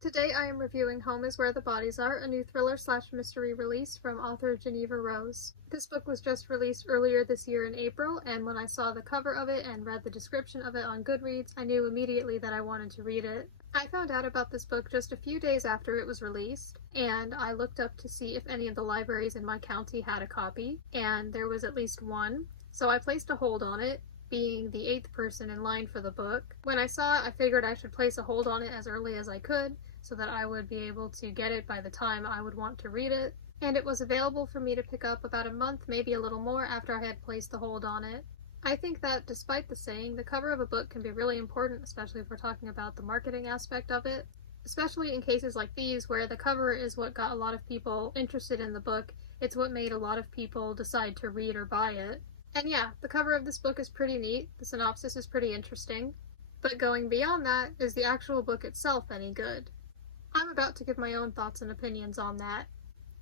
Today I am reviewing Home is Where the Bodies Are, a new thriller/mystery release from author Jeneva Rose. This book was just released earlier this year in April, and when I saw the cover of it and read the description of it on Goodreads, I knew immediately that I wanted to read it. I found out about this book just a few days after it was released, and I looked up to see if any of the libraries in my county had a copy, and there was at least one, so I placed a hold on it, being the 8th person in line for the book. When I saw it, I figured I should place a hold on it as early as I could, so that I would be able to get it by the time I would want to read it, and it was available for me to pick up about a month, maybe a little more, after I had placed the hold on it. I think that, despite the saying, the cover of a book can be really important, especially if we're talking about the marketing aspect of it, especially in cases like these where the cover is what got a lot of people interested in the book. It's what made a lot of people decide to read or buy it. And yeah, the cover of this book is pretty neat, the synopsis is pretty interesting, but going beyond that, is the actual book itself any good? I'm about to give my own thoughts and opinions on that.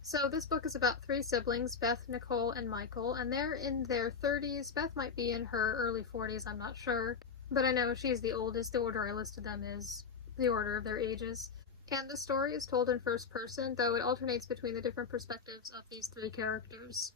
So this book is about 3 siblings, Beth, Nicole, and Michael, and they're in their 30s. Beth might be in her early 40s, I'm not sure, but I know she's the oldest. The order I listed them is the order of their ages. And the story is told in first person, though it alternates between the different perspectives of these 3 characters.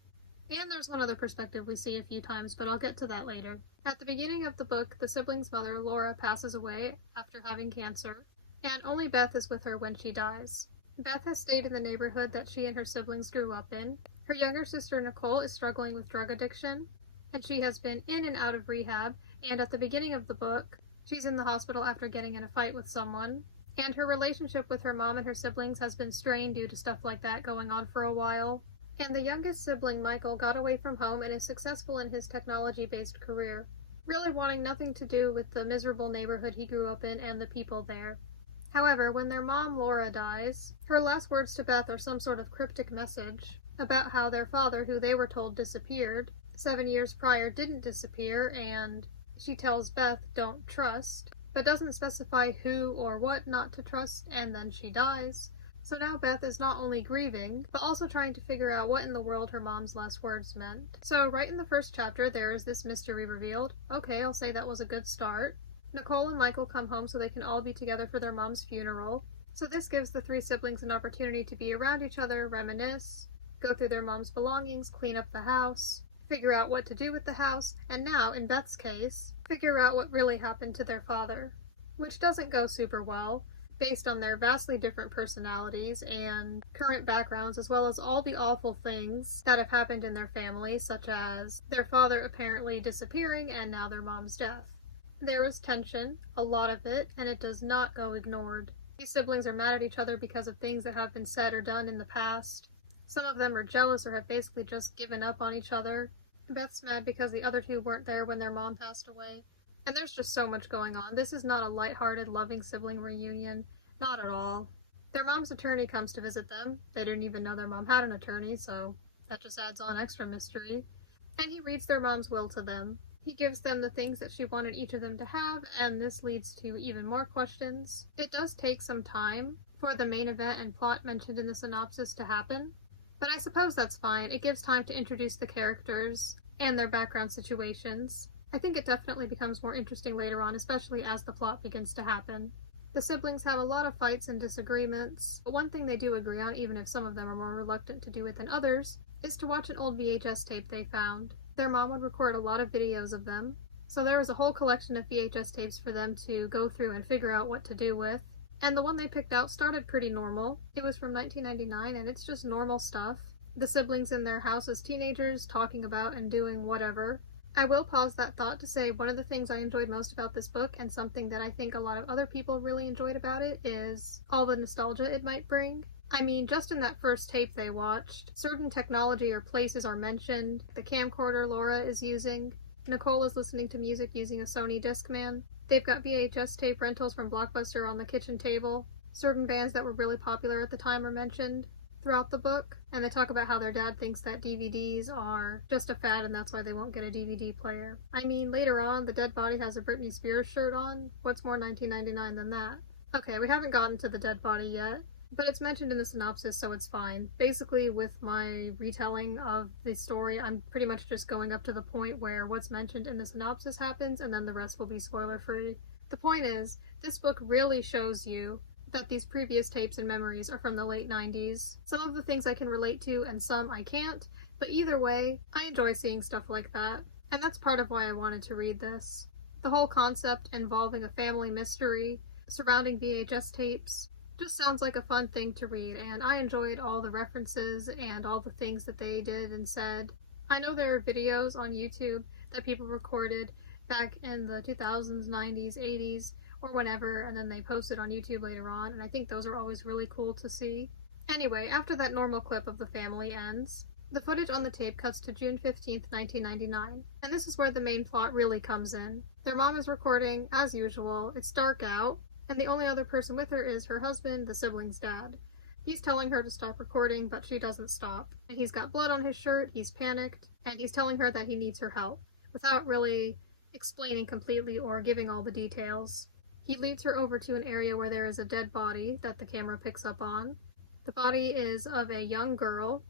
And there's one other perspective we see a few times, but I'll get to that later. At the beginning of the book, the siblings' mother, Laura, passes away after having cancer, and only Beth is with her when she dies. Beth has stayed in the neighborhood that she and her siblings grew up in. Her younger sister Nicole is struggling with drug addiction, and she has been in and out of rehab, and at the beginning of the book, she's in the hospital after getting in a fight with someone. And her relationship with her mom and her siblings has been strained due to stuff like that going on for a while. And the youngest sibling, Michael, got away from home and is successful in his technology-based career, really wanting nothing to do with the miserable neighborhood he grew up in and the people there. However, when their mom, Laura, dies, her last words to Beth are some sort of cryptic message about how their father, who they were told disappeared 7 years prior, didn't disappear, and she tells Beth, don't trust, but doesn't specify who or what not to trust, and then she dies. So now Beth is not only grieving, but also trying to figure out what in the world her mom's last words meant. So right in the first chapter, there is this mystery revealed. Okay, I'll say that was a good start. Nicole and Michael come home so they can all be together for their mom's funeral. So this gives the 3 siblings an opportunity to be around each other, reminisce, go through their mom's belongings, clean up the house, figure out what to do with the house, and now, in Beth's case, figure out what really happened to their father. Which doesn't go super well, based on their vastly different personalities and current backgrounds, as well as all the awful things that have happened in their family, such as their father apparently disappearing and now their mom's death. There is tension, a lot of it, and it does not go ignored. These siblings are mad at each other because of things that have been said or done in the past. Some of them are jealous or have basically just given up on each other. Beth's mad because the other 2 weren't there when their mom passed away. And there's just so much going on. This is not a lighthearted, loving sibling reunion. Not at all. Their mom's attorney comes to visit them. They didn't even know their mom had an attorney, so that just adds on extra mystery. And he reads their mom's will to them. He gives them the things that she wanted each of them to have, and this leads to even more questions. It does take some time for the main event and plot mentioned in the synopsis to happen, but I suppose that's fine. It gives time to introduce the characters and their background situations. I think it definitely becomes more interesting later on, especially as the plot begins to happen. The siblings have a lot of fights and disagreements, but one thing they do agree on, even if some of them are more reluctant to do it than others, is to watch an old VHS tape they found. Their mom would record a lot of videos of them, so there was a whole collection of VHS tapes for them to go through and figure out what to do with. And the one they picked out started pretty normal. It was from 1999, and it's just normal stuff. The siblings in their house as teenagers, talking about and doing whatever. I will pause that thought to say one of the things I enjoyed most about this book, and something that I think a lot of other people really enjoyed about it, is all the nostalgia it might bring. I mean, just in that first tape they watched, certain technology or places are mentioned. The camcorder Laura is using. Nicole is listening to music using a Sony Discman. They've got VHS tape rentals from Blockbuster on the kitchen table. Certain bands that were really popular at the time are mentioned throughout the book, and they talk about how their dad thinks that DVDs are just a fad and that's why they won't get a DVD player. I mean, later on, the dead body has a Britney Spears shirt on. What's more 1999 than that? Okay, we haven't gotten to the dead body yet, but it's mentioned in the synopsis, so it's fine. Basically, with my retelling of the story, I'm pretty much just going up to the point where what's mentioned in the synopsis happens, and then the rest will be spoiler-free. The point is, this book really shows you that these previous tapes and memories are from the late 90s. Some of the things I can relate to and some I can't, but either way, I enjoy seeing stuff like that. And that's part of why I wanted to read this. The whole concept involving a family mystery surrounding VHS tapes just sounds like a fun thing to read, and I enjoyed all the references and all the things that they did and said. I know there are videos on YouTube that people recorded back in the 2000s, 90s, 80s, or whenever, and then they posted on YouTube later on, and I think those are always really cool to see. Anyway, after that normal clip of the family ends, the footage on the tape cuts to June 15th, 1999, and this is where the main plot really comes in. Their mom is recording, as usual, it's dark out, and the only other person with her is her husband, the sibling's dad. He's telling her to stop recording, but she doesn't stop. And he's got blood on his shirt, he's panicked, and he's telling her that he needs her help, without really explaining completely or giving all the details. He leads her over to an area where there is a dead body that the camera picks up on. The body is of a young girl,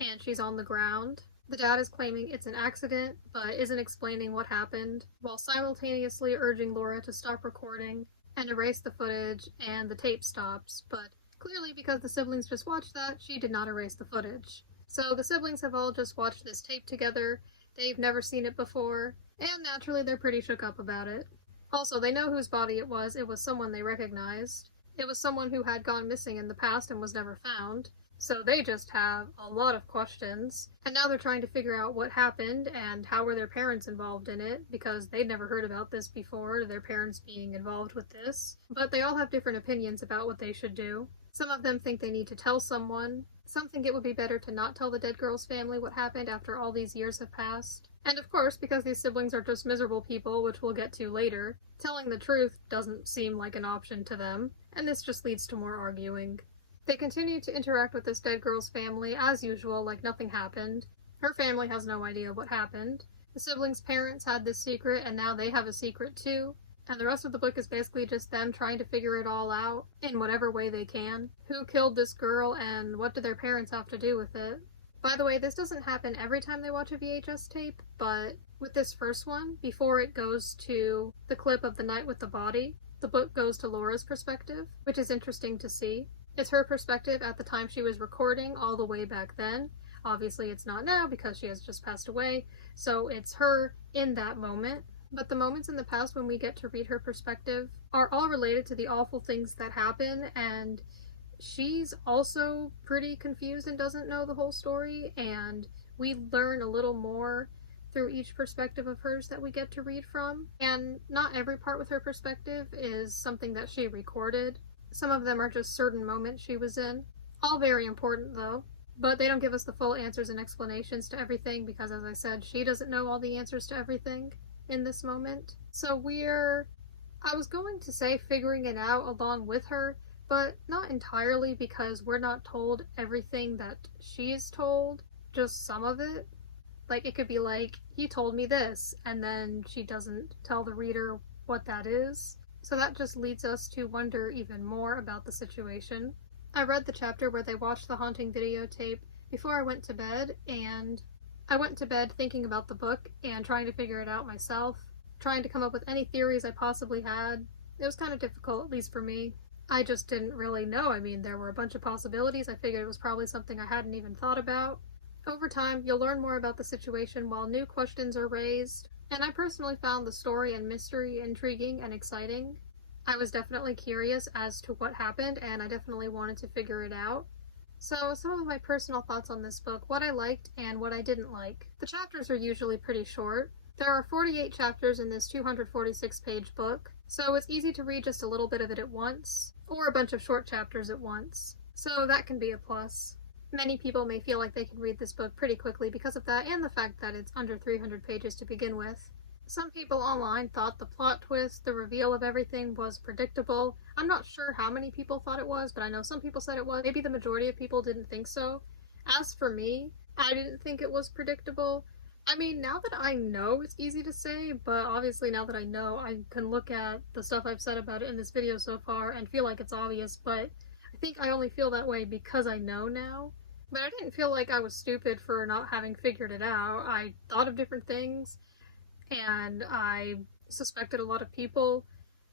and she's on the ground. The dad is claiming it's an accident, but isn't explaining what happened, while simultaneously urging Laura to stop recording and erase the footage, and the tape stops, but clearly because the siblings just watched that, she did not erase the footage. So the siblings have all just watched this tape together, they've never seen it before, and naturally they're pretty shook up about it. Also, they know whose body it was someone they recognized. It was someone who had gone missing in the past and was never found. So they just have a lot of questions, and now they're trying to figure out what happened and how were their parents involved in it, because they'd never heard about this before, their parents being involved with this. But they all have different opinions about what they should do. Some of them think they need to tell someone. Some think it would be better to not tell the dead girl's family what happened after all these years have passed. And of course, because these siblings are just miserable people, which we'll get to later, telling the truth doesn't seem like an option to them, and this just leads to more arguing. They continue to interact with this dead girl's family as usual, like nothing happened. Her family has no idea what happened. The siblings' parents had this secret, and now they have a secret too. And the rest of the book is basically just them trying to figure it all out, in whatever way they can. Who killed this girl, and what do their parents have to do with it? By the way, this doesn't happen every time they watch a VHS tape, but with this first one, before it goes to the clip of the night with the body, the book goes to Laura's perspective, which is interesting to see. It's her perspective at the time she was recording, all the way back then. Obviously it's not now because she has just passed away, so it's her in that moment. But the moments in the past when we get to read her perspective are all related to the awful things that happen, and she's also pretty confused and doesn't know the whole story, and we learn a little more through each perspective of hers that we get to read from. And not every part with her perspective is something that she recorded. Some of them are just certain moments she was in. All very important though, but they don't give us the full answers and explanations to everything because, as I said, she doesn't know all the answers to everything in this moment. So I was going to say figuring it out along with her, but not entirely because we're not told everything that she's told, just some of it. Like, it could be like, he told me this, and then she doesn't tell the reader what that is. So that just leads us to wonder even more about the situation. I read the chapter where they watched the haunting videotape before I went to bed, and I went to bed thinking about the book and trying to figure it out myself, trying to come up with any theories I possibly had. It was kind of difficult, at least for me. I just didn't really know. I mean, there were a bunch of possibilities. I figured it was probably something I hadn't even thought about. Over time, you'll learn more about the situation while new questions are raised, and I personally found the story and mystery intriguing and exciting. I was definitely curious as to what happened, and I definitely wanted to figure it out. So, some of my personal thoughts on this book, what I liked and what I didn't like. The chapters are usually pretty short. There are 48 chapters in this 246-page book, so it's easy to read just a little bit of it at once, or a bunch of short chapters at once. So that can be a plus. Many people may feel like they can read this book pretty quickly because of that, and the fact that it's under 300 pages to begin with. Some people online thought the plot twist, the reveal of everything was predictable. I'm not sure how many people thought it was, but I know some people said it was. Maybe the majority of people didn't think so. As for me, I didn't think it was predictable. I mean, now that I know, it's easy to say, but obviously now that I know, I can look at the stuff I've said about it in this video so far and feel like it's obvious, but I think I only feel that way because I know now. But I didn't feel like I was stupid for not having figured it out. I thought of different things, and I suspected a lot of people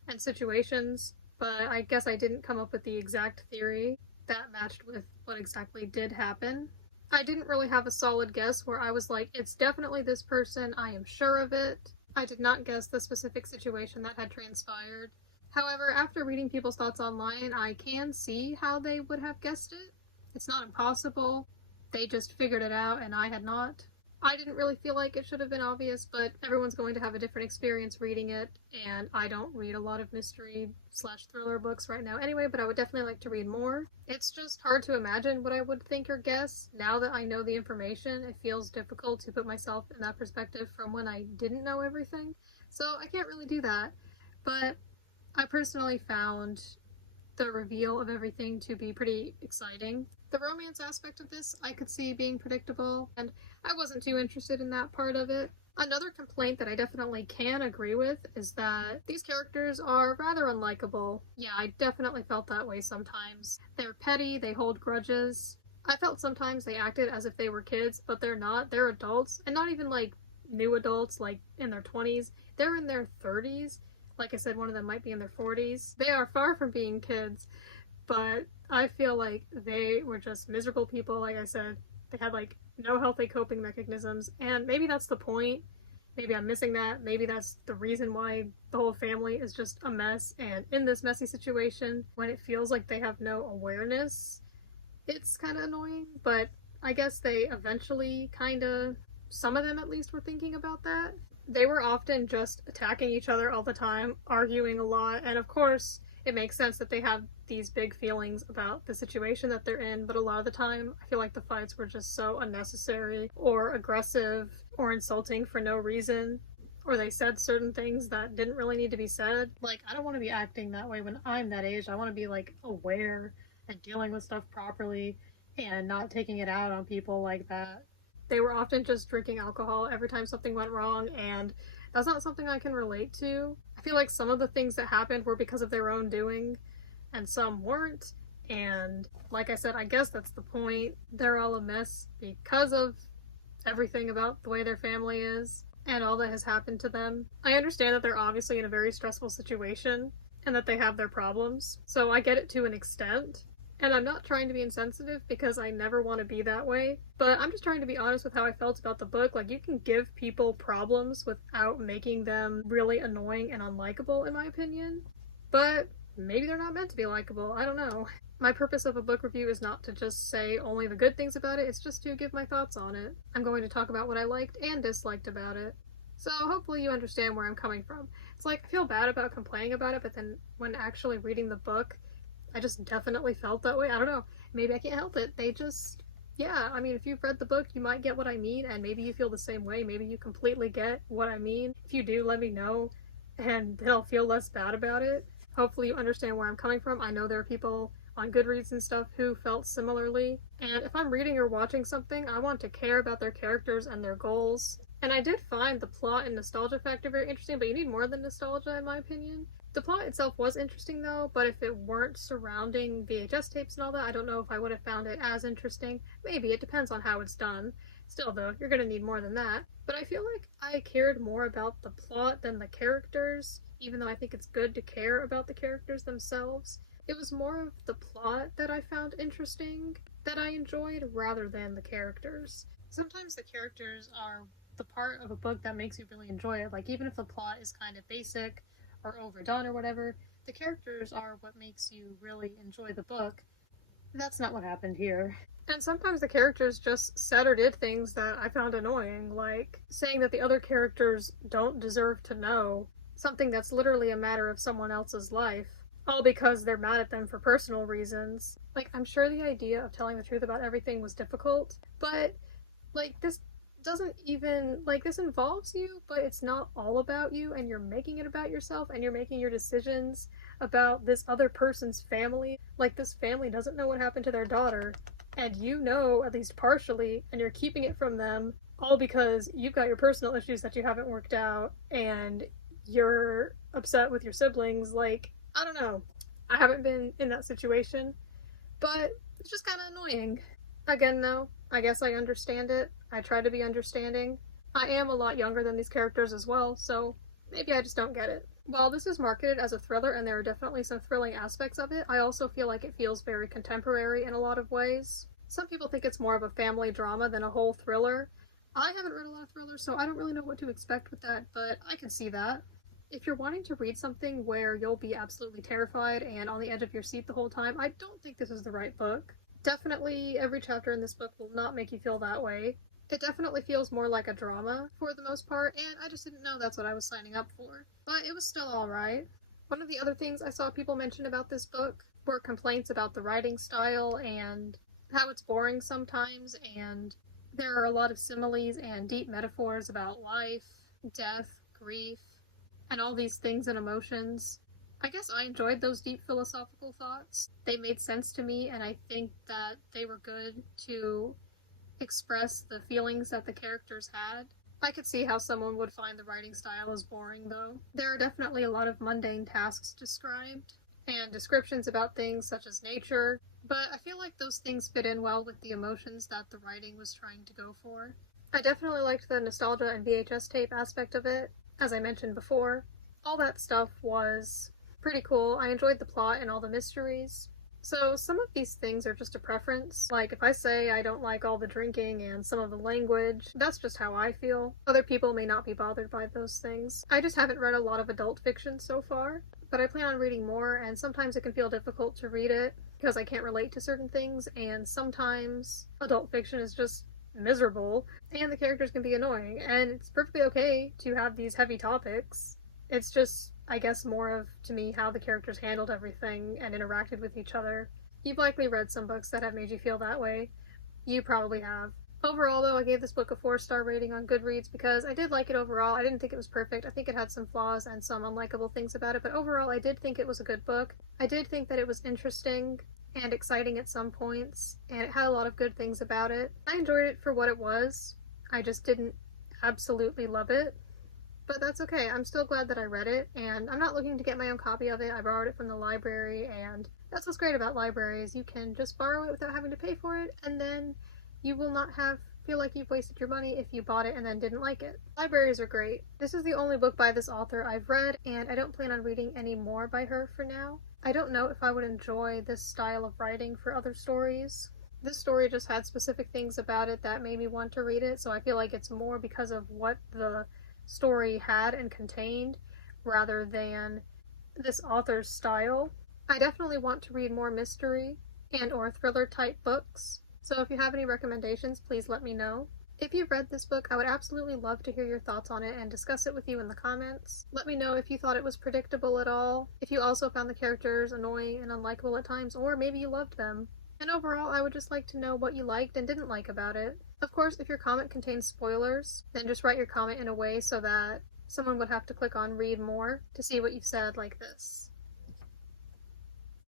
and situations, but I guess I didn't come up with the exact theory that matched with what exactly did happen. I didn't really have a solid guess where I was like, it's definitely this person, I am sure of it. I did not guess the specific situation that had transpired. However, after reading people's thoughts online, I can see how they would have guessed it. It's not impossible. They just figured it out and I had not. I didn't really feel like it should have been obvious, but everyone's going to have a different experience reading it, and I don't read a lot of mystery/thriller books right now anyway, but I would definitely like to read more. It's just hard to imagine what I would think or guess. Now that I know the information, it feels difficult to put myself in that perspective from when I didn't know everything, so I can't really do that. But I personally found the reveal of everything to be pretty exciting. The romance aspect of this I could see being predictable, and I wasn't too interested in that part of it. Another complaint that I definitely can agree with is that these characters are rather unlikable. Yeah, I definitely felt that way sometimes. They're petty, they hold grudges. I felt sometimes they acted as if they were kids, but they're not. They're adults, and not even like new adults, like in their 20s. They're in their 30s. Like I said, one of them might be in their 40s. They are far from being kids, but I feel like they were just miserable people. Like I said, they had like no healthy coping mechanisms, and maybe that's the point. Maybe I'm missing that. Maybe that's the reason why the whole family is just a mess, and in this messy situation, when it feels like they have no awareness, it's kind of annoying, but I guess they eventually some of them at least were thinking about that. They were often just attacking each other all the time, arguing a lot, and of course, it makes sense that they have these big feelings about the situation that they're in, but a lot of the time, I feel like the fights were just so unnecessary, or aggressive, or insulting for no reason, or they said certain things that didn't really need to be said. Like, I don't want to be acting that way when I'm that age. I want to be, like, aware and dealing with stuff properly, and not taking it out on people like that. They were often just drinking alcohol every time something went wrong, and that's not something I can relate to. I feel like some of the things that happened were because of their own doing, and some weren't, and like I said, I guess that's the point. They're all a mess because of everything about the way their family is, and all that has happened to them. I understand that they're obviously in a very stressful situation, and that they have their problems, so I get it to an extent. And I'm not trying to be insensitive because I never want to be that way, but I'm just trying to be honest with how I felt about the book. Like, you can give people problems without making them really annoying and unlikable, in my opinion. But maybe they're not meant to be likable. I don't know. My purpose of a book review is not to just say only the good things about it, it's just to give my thoughts on it. I'm going to talk about what I liked and disliked about it. So hopefully you understand where I'm coming from. It's like, I feel bad about complaining about it, but then when actually reading the book, I just definitely felt that way. I don't know. Maybe I can't help it. Yeah, I mean, if you've read the book, you might get what I mean, and maybe you feel the same way. Maybe you completely get what I mean. If you do, let me know, and then I'll feel less bad about it. Hopefully you understand where I'm coming from. I know there are people on Goodreads and stuff who felt similarly, and if I'm reading or watching something, I want to care about their characters and their goals. And I did find the plot and nostalgia factor very interesting, but you need more than nostalgia, in my opinion. The plot itself was interesting though, but if it weren't surrounding VHS tapes and all that, I don't know if I would have found it as interesting. Maybe, it depends on how it's done. Still though, you're gonna need more than that. But I feel like I cared more about the plot than the characters, even though I think it's good to care about the characters themselves. It was more of the plot that I found interesting, that I enjoyed, rather than the characters. Sometimes the characters are the part of a book that makes you really enjoy it. Like, even if the plot is kind of basic, or overdone or whatever, the characters are what makes you really enjoy the book. That's not what happened here. And sometimes the characters just said or did things that I found annoying, like saying that the other characters don't deserve to know something that's literally a matter of someone else's life, all because they're mad at them for personal reasons. Like, I'm sure the idea of telling the truth about everything was difficult, but like, this involves you, but it's not all about you, and you're making it about yourself, and you're making your decisions about this other person's family. Like, this family doesn't know what happened to their daughter, and you know, at least partially, and you're keeping it from them, all because you've got your personal issues that you haven't worked out, and you're upset with your siblings. Like, I don't know. I haven't been in that situation, but it's just kind of annoying. Again, though, I guess I understand it. I try to be understanding. I am a lot younger than these characters as well, so maybe I just don't get it. While this is marketed as a thriller and there are definitely some thrilling aspects of it, I also feel like it feels very contemporary in a lot of ways. Some people think it's more of a family drama than a whole thriller. I haven't read a lot of thrillers, so I don't really know what to expect with that, but I can see that. If you're wanting to read something where you'll be absolutely terrified and on the edge of your seat the whole time, I don't think this is the right book. Definitely, every chapter in this book will not make you feel that way. It definitely feels more like a drama for the most part, and I just didn't know that's what I was signing up for. But it was still alright. One of the other things I saw people mention about this book were complaints about the writing style and how it's boring sometimes, and there are a lot of similes and deep metaphors about life, death, grief, and all these things and emotions. I guess I enjoyed those deep philosophical thoughts. They made sense to me, and I think that they were good to express the feelings that the characters had. I could see how someone would find the writing style as boring, though. There are definitely a lot of mundane tasks described, and descriptions about things such as nature, but I feel like those things fit in well with the emotions that the writing was trying to go for. I definitely liked the nostalgia and VHS tape aspect of it, as I mentioned before. All that stuff was pretty cool. I enjoyed the plot and all the mysteries. So some of these things are just a preference. Like if I say I don't like all the drinking and some of the language, that's just how I feel. Other people may not be bothered by those things. I just haven't read a lot of adult fiction so far, but I plan on reading more, and sometimes it can feel difficult to read it because I can't relate to certain things, and sometimes adult fiction is just miserable and the characters can be annoying, and it's perfectly okay to have these heavy topics. It's just, I guess, more of, to me, how the characters handled everything and interacted with each other. You've likely read some books that have made you feel that way. You probably have. Overall, though, I gave this book a 4-star rating on Goodreads because I did like it overall. I didn't think it was perfect. I think it had some flaws and some unlikable things about it, but overall, I did think it was a good book. I did think that it was interesting and exciting at some points, and it had a lot of good things about it. I enjoyed it for what it was. I just didn't absolutely love it. But that's okay. I'm still glad that I read it, and I'm not looking to get my own copy of it. I borrowed it from the library, and that's what's great about libraries. You can just borrow it without having to pay for it, and then you will not feel like you've wasted your money if you bought it and then didn't like it. Libraries are great. This is the only book by this author I've read, and I don't plan on reading any more by her for now. I don't know if I would enjoy this style of writing for other stories. This story just had specific things about it that made me want to read it, so I feel like it's more because of what the story had and contained rather than this author's style. I definitely want to read more mystery and or thriller type books, so if you have any recommendations, please let me know. If you've read this book, I would absolutely love to hear your thoughts on it and discuss it with you in the comments. Let me know if you thought it was predictable at all, if you also found the characters annoying and unlikable at times, or maybe you loved them. And overall, I would just like to know what you liked and didn't like about it. Of course, if your comment contains spoilers, then just write your comment in a way so that someone would have to click on read more to see what you've said, like this.